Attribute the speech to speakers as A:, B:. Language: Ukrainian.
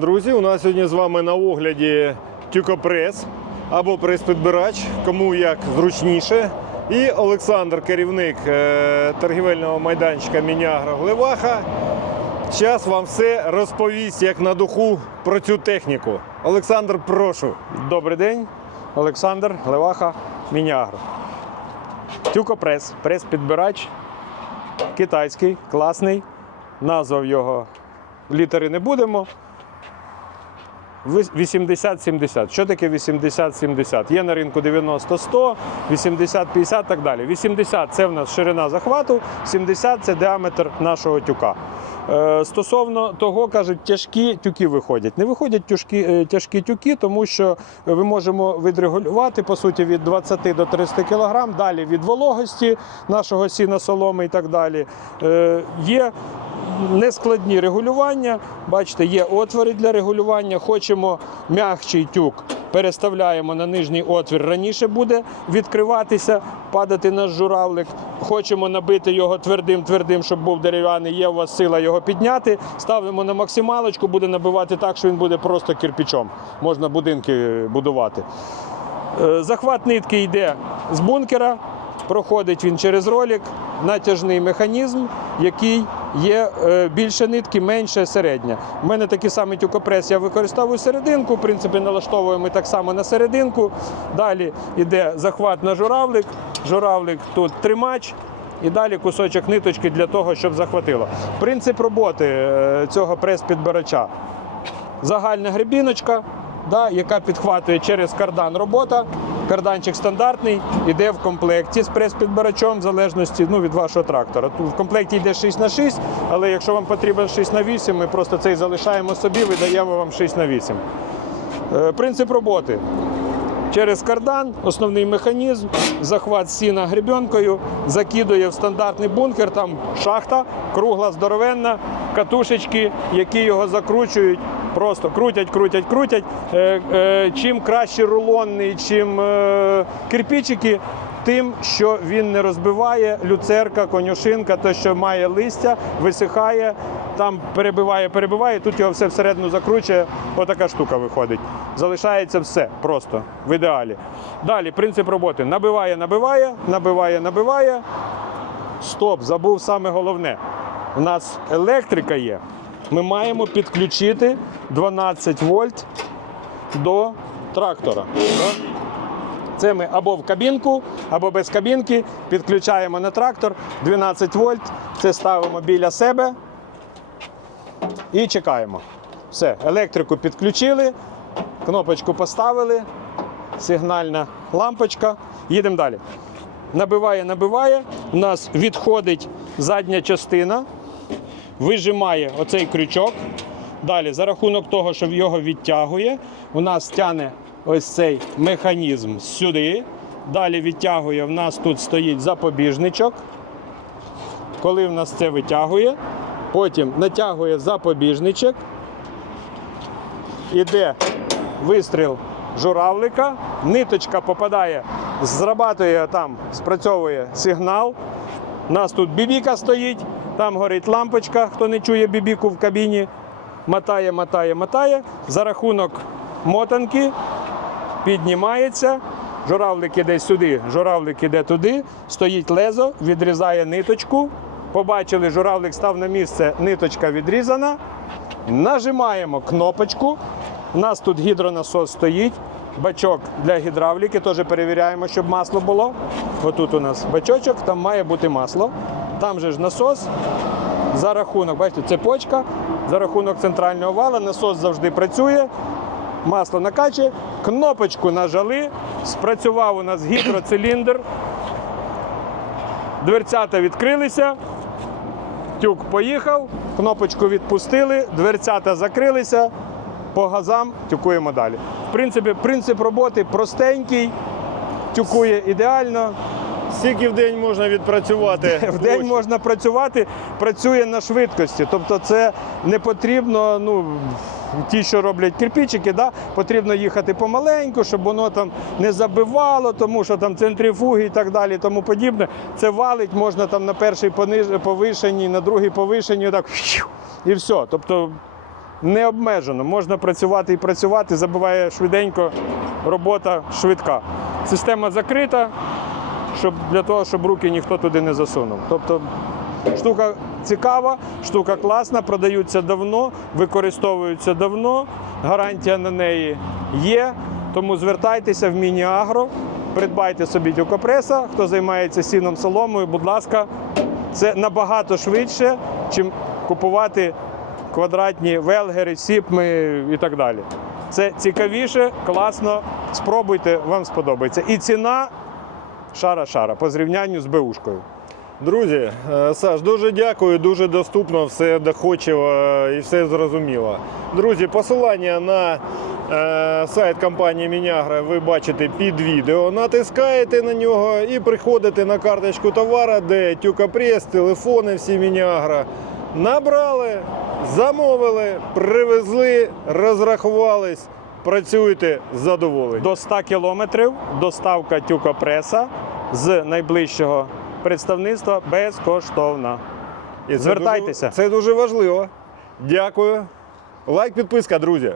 A: Друзі, у нас сьогодні з вами на огляді тюкопрес або прес-підбирач, кому як зручніше. І Олександр, керівник е, торгівельного майданчика Мінягра Глеваха. Зараз вам все розповість як на духу про цю техніку. Олександр, прошу.
B: Добрий день, Олександр Леваха, Мінягро. Тюкопрес, прес-підбирач, китайський, класний. Назвав його літери не будемо. Вис- 80-70. Що таке 80-70? Є на ринку 90-100, 80-50 так далі. 80 це в нас ширина захвату, 70 це діаметр нашого тюка. Е, Стосовно того, кажуть, тяжкі тюки виходять. Не виходять тяжкі, е, тяжкі тюки, тому що ми можемо відрегулювати по суті від 20 до 30 кг, далі від вологості нашого сіна, соломи і так далі. Е, Є нескладні регулювання. Бачите, є отвори для регулювання. Хочемо м'якший тюк. Переставляємо на нижній отвір. Раніше буде відкриватися, падати наш журавлик. Хочемо набити його твердим, твердим, щоб був дерев'яний. Є у вас сила його підняти. Ставимо на максималочку, буде набивати так, що він буде просто кирпичом. Можна будинки будувати. Е, Захват нитки йде з бункера, проходить він через ролик, натяжний механізм, який є е, більше нитки, менше середня. У мене такий самий тюкопрес, я використовую серединку, в принципі, налаштовуємо так само на серединку. Далі йде захват на журавлик, журавлик тут тримач. І далі кусочок ниточки для того, щоб захватило. Принцип роботи е, цього прес-підбирача загальна гребіночка, да, яка підхватує через кардан робота. Карданчик стандартний, йде в комплекті з прес-підбирачом, в залежності ну, від вашого трактора. Тут в комплекті йде 6 на 6 але якщо вам потрібен 6 на 8 ми просто цей залишаємо собі, видаємо вам 6 на 8 Е, Принцип роботи. Через кардан, основний механізм, захват сіна гребенкою, закидує в стандартний бункер, там шахта, кругла, здоровенна, катушечки, які його закручують, просто крутять, крутять, крутять. Е, е, чим краще рулонний, чим е, кирпичики, тим, що він не розбиває, люцерка, конюшинка, те, що має листя, висихає, там перебиває, перебиває, тут його все всередину закручує, отака штука виходить. Залишається все просто в ідеалі. Далі принцип роботи: набиває, набиває, набиває, набиває. Стоп, забув саме головне. У нас електрика є. Ми маємо підключити 12 вольт до трактора. Це ми або в кабінку, або без кабінки підключаємо на трактор 12 вольт. Це ставимо біля себе і чекаємо. Все, електрику підключили, кнопочку поставили, сигнальна лампочка. Їдемо далі. Набиває, набиває. У нас відходить задня частина, вижимає оцей крючок. Далі, за рахунок того, що його відтягує, у нас тягне ось цей механізм сюди. Далі відтягує, в нас тут стоїть запобіжничок. Коли в нас це витягує, потім натягує запобіжничок, іде вистріл журавлика, ниточка попадає, зрабатує там, спрацьовує сигнал. У нас тут бібіка стоїть, там горить лампочка, хто не чує бібіку в кабіні. Мотає, мотає, мотає. За рахунок мотанки піднімається. Журавлик іде сюди, журавлик іде туди, стоїть лезо, відрізає ниточку. Побачили, журавлик став на місце, ниточка відрізана. Нажимаємо кнопочку. У нас тут гідронасос стоїть, бачок для гідравліки, теж перевіряємо, щоб масло було. Отут у нас бачочок, там має бути масло. Там же ж насос. За рахунок, бачите, цепочка, за рахунок центрального вала, насос завжди працює. Масло накачує, кнопочку нажали, спрацював у нас гідроциліндр. Дверцята відкрилися, тюк поїхав, кнопочку відпустили, дверцята закрилися, по газам тюкуємо далі. В принципі, принцип роботи простенький, тюкує ідеально.
A: Скільки в день можна відпрацювати?
B: В день можна працювати, працює на швидкості. Тобто це не потрібно, ну, ті, що роблять кирпичики, да, потрібно їхати помаленьку, щоб воно там не забивало, тому що там центрифуги і так далі, тому подібне. Це валить можна там на перший пониж... повишенні, на другий повишенні, так і все. Тобто не обмежено. Можна працювати і працювати, забиває швиденько, робота швидка. Система закрита, щоб, для того, щоб руки ніхто туди не засунув. Тобто штука цікава, штука класна, продаються давно, використовуються давно, гарантія на неї є. Тому звертайтеся в міні-агро, придбайте собі тюкопреса, хто займається сіном соломою, будь ласка, це набагато швидше, чим купувати квадратні велгери, сіпми і так далі. Це цікавіше, класно. Спробуйте, вам сподобається. І ціна шара-шара по зрівнянню з Бушкою.
A: Друзі, е, Саш, дуже дякую, дуже доступно, все доходчиво е, і все зрозуміло. Друзі, посилання на е, сайт компанії Мінягра ви бачите під відео. Натискаєте на нього і приходите на карточку товара, де тюкопрес, телефони всі Мінягра. Набрали, замовили, привезли, розрахувались, працюйте задоволені.
B: До 100 кілометрів доставка тюкопреса з найближчого представництва безкоштовна.
A: І це
B: Звертайтеся.
A: Дуже, це дуже важливо. Дякую. Лайк, підписка, друзі.